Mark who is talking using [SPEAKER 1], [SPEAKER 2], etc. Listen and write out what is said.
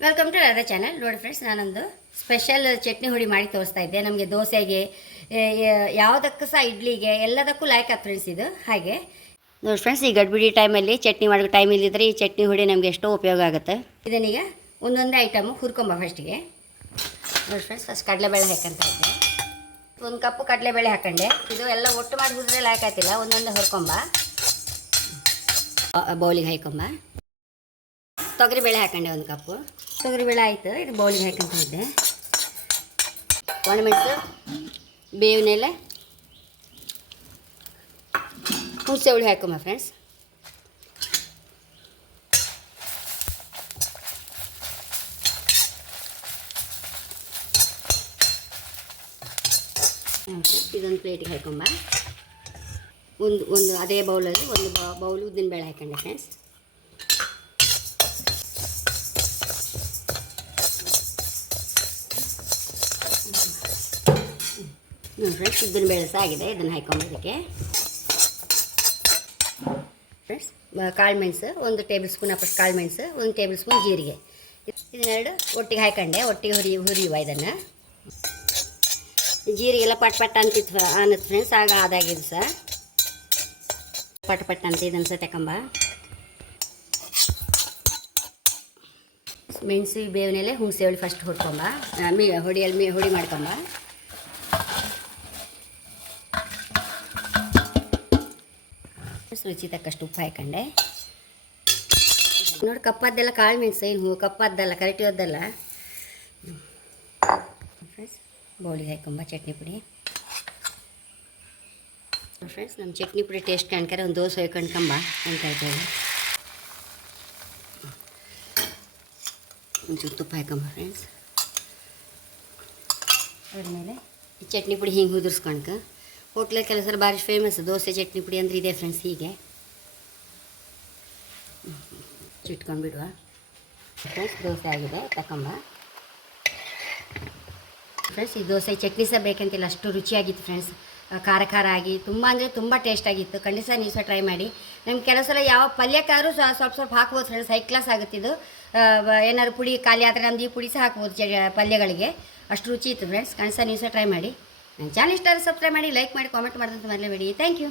[SPEAKER 1] Welcome to Radha channel ನೋಡಿ friends ನಾನೊಂದು special chutney ಹುಡಿ ಮಾಡಿ ತೋರಿಸ್ತಾ ಇದ್ದೆ. ನಮಗೆ ದೋಸೆಗೆ ಯಾವುದಕ್ಕೂ ಸಹ ಇಡ್ಲಿಗೆ ಎಲ್ಲದಕ್ಕೂ ಲೈಕ್ ಆಯ್ತು ಫ್ರೆಂಡ್ಸ್ ಇದು. ಹಾಗೆ ನೋಡಿ ಫ್ರೆಂಡ್ಸ್ ಈ ಗಡ್ಬಿಡಿ ಟೈಮಲ್ಲಿ ಚಟ್ನಿ ಮಾಡೋ ಟೈಮ್ ಇಲ್ಲಿದ್ರೆ ಈ ಚಟ್ನಿ ಹುಡಿ ನಮಗೆ ಎಷ್ಟೋ ಉಪಯೋಗ ಆಗುತ್ತೆ. ಇದನ್ನೀಗ ಒಂದೊಂದೇ ಐಟಮು ಹುರ್ಕೊಂಬ ಫಸ್ಟಿಗೆ ನೋಡಿ ಫ್ರೆಂಡ್ಸ್ ಫಸ್ಟ್ ಕಡಲೆಬೇಳೆ ಹಾಕಂತ ಇದ್ದೆ. ಒಂದು ಕಪ್ಪು ಕಡಲೆಬೇಳೆ ಹಾಕೊಂಡೆ. ಇದು ಎಲ್ಲ ಒಟ್ಟು ಮಾಡಿ ಹುರಿದ್ರೆ ಲೈಕ್ ಆಗ್ತಿಲ್ಲ ಒಂದೊಂದೇ ಹುರ್ಕೊಂಬ. ಬೌಲಿಗೆ ಹಾಕೊಂಬ. ತೊಗರಿಬೇಳೆ ಹಾಕೊಂಡೆ ಒಂದು ಕಪ್ಪು. ತೊಗರಿಬೇಳೆ ಆಯಿತು ಇದು ಬೌಲಿಗೆ ಹಾಕೊಂತ ಇದ್ದೆ ಒಣಮೆಣಸು ಬೇವಿನ ಎಲೆ ಹುಣಸೆ ಹುಳಿ ಹಾಕೊಂಬ ಫ್ರೆಂಡ್ಸ್ ಇದೊಂದು ಪ್ಲೇಟಿಗೆ ಹಾಕೊಂಬ ಒಂದು ಒಂದು ಅದೇ ಬೌಲಲ್ಲಿ ಒಂದು ಬೌಲ್ ಉದ್ದಿನ ಬೇಳೆ ಹಾಕೊಂಡೆ ಫ್ರೆಂಡ್ಸ್ ಫ್ರೆಂಡ್ಸ್ ಉದ್ದಿನ ಬೇಳೆ ಸಾಗಿದೆ ಇದನ್ನು ಹಾಕೊಂಬೋದಕ್ಕೆ ಫ್ರೆಂಡ್ಸ್ ಕಾಳು ಮೆಣಸು, ಒಂದು ಟೇಬಲ್ ಸ್ಪೂನ್ ಅಪ್ಪಷ್ಟು ಕಾಳು ಮೆಣಸು, ಒಂದು ಟೇಬಲ್ ಸ್ಪೂನ್ ಜೀರಿಗೆ. ಇದನ್ನೆರಡು ಒಟ್ಟಿಗೆ ಹಾಕೊಂಡೆ ಒಟ್ಟಿಗೆ ಹುರಿ, ಹುರಿಯುವ ಇದನ್ನು. ಜೀರಿಗೆ ಎಲ್ಲ ಪಟ್ ಪಟ್ ಅಂತಿತ್ತು ಅನ್ನತ್ತು ಫ್ರೆಂಡ್ಸ್ ಆಗ ಆದಾಗಿದ್ದು ಸಹ. ಪಟ್ ಪಟ್ ಅಂತ ಇದನ್ನು ಸಹ ತಗೊಂಬ ಮೆಣಸು ಬೇವಿನೆಲೆ ಹುಣಸೆ ಹುಳಿ ಫಸ್ಟ್ ಹೊಡ್ಕೊಂಬ ಮೀ, ಹೊಡಿಯಲ್ಲಿ ಮೀ, ಹುಡಿ ಮಾಡ್ಕೊಂಬ. ರುಚಿ ತಕ್ಕಷ್ಟು ಉಪ್ಪು ಹಾಕೊಂಡೆ ನೋಡಿ ಕಪ್ಪದ್ದೆಲ್ಲ ಕಾಳು ಮೆಣಸು ಏನು ಕಪ್ಪದ್ದಲ್ಲ ಕರೆಟಿಯೋದಲ್ಲ ಫ್ರೆಂಡ್ಸ್ ಬೌಲಿಗೆ ಹಾಕೊಂಬ ಚಟ್ನಿ ಪುಡಿ. ಫ್ರೆಂಡ್ಸ್ ನಮ್ಮ ಚಟ್ನಿ ಪುಡಿ ಟೇಸ್ಟ್ ಕಾಣ್ಕರೆ ಒಂದು ದೋಸೆ ಹೊಯ್ಕೊಂಡ್ಕಂಬ ಅಂತ ಇದ್ದೇವೆ ಒಂಚೂರು ತುಪ್ಪ ಹಾಕೊಂಬ ಫ್ರೆಂಡ್ಸ್ ಆದಮೇಲೆ ಈ ಚಟ್ನಿ ಪುಡಿ ಹಿಂಗೆ ಉದುರ್ಸ್ಕೊಂಡ್ಕ ಹೋಟ್ಲಲ್ಲಿ ಕೆಲಸ ಭಾರಿ ಫೇಮಸ್ ದೋಸೆ ಚಟ್ನಿ ಪುಡಿ ಅಂದರೆ ಇದೆ ಫ್ರೆಂಡ್ಸ್ ಹೀಗೆ. ಇಟ್ಕೊಂಡ್ಬಿಡುವ ಫ್ರೆಂಡ್ಸ್ ದೋಸೆ ಆಗಿದೆ ತಕೊಂಬ. ಫ್ರೆಂಡ್ಸ್ ಈ ದೋಸೆ ಚಟ್ನಿ ಸಹ ಬೇಕಂತಿಲ್ಲ ಅಷ್ಟು ರುಚಿಯಾಗಿತ್ತು ಫ್ರೆಂಡ್ಸ್ ಖಾರ ಖಾರ ಆಗಿ ತುಂಬ ಅಂದರೆ ತುಂಬ ಟೇಸ್ಟ್ ಆಗಿತ್ತು. ಖಂಡಿತ ನೀವು ಸಹ ಟ್ರೈ ಮಾಡಿ. ನಮ್ಗೆ ಕೆಲವು ಸಲ ಯಾವ ಪಲ್ಯಕ್ಕಾದ್ರೂ ಸ್ವ ಸ್ವಲ್ಪ ಸ್ವಲ್ಪ ಹಾಕ್ಬೋದು ಫ್ರೆಂಡ್ಸ್ ಹೈ ಕ್ಲಾಸ್ ಆಗುತ್ತೆ ಇದು. ಆ, ಏನಾದ್ರು ಪುಡಿ ಖಾಲಿ ಆದರೆ ನಮ್ದು ಈ ಪುಡಿ ಸಹ ಹಾಕ್ಬೋದು ಪಲ್ಯಗಳಿಗೆ. ಅಷ್ಟು ರುಚಿ ಇತ್ತು ಫ್ರೆಂಡ್ಸ್ ಖಂಡಿತ ನೀವು ಸಹ ಟ್ರೈ ಮಾಡಿ. ನನ್ನ ಚಾನಲ್ ಇಷ್ಟ ಸಬ್ಸ್ಕ್ರೈಬ್ ಮಾಡಿ ಲೈಕ್ ಮಾಡಿ ಕಾಮೆಂಟ್ ಮಾಡೋದಂತ ಮರಲೇಬೇಡಿ ಥ್ಯಾಂಕ್ ಯು